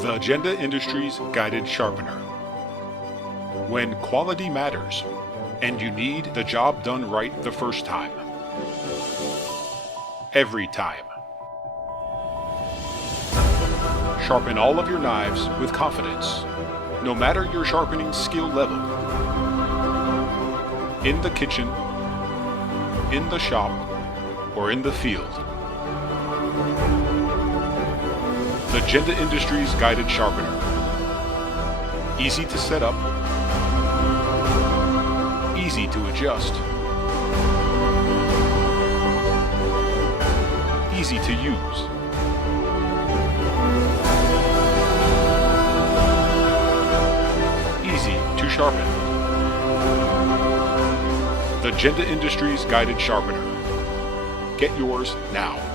The Jende Industries Guided Sharpener. When quality matters, and you need the job done right the first time. Every time. Sharpen all of your knives with confidence, no matter your sharpening skill level. In the kitchen, in the shop, or in the field. The Jende Industries Guided Sharpener. Easy to set up, easy to adjust, easy to use. Easy to sharpen. The Jende Industries Guided Sharpener. Get yours now.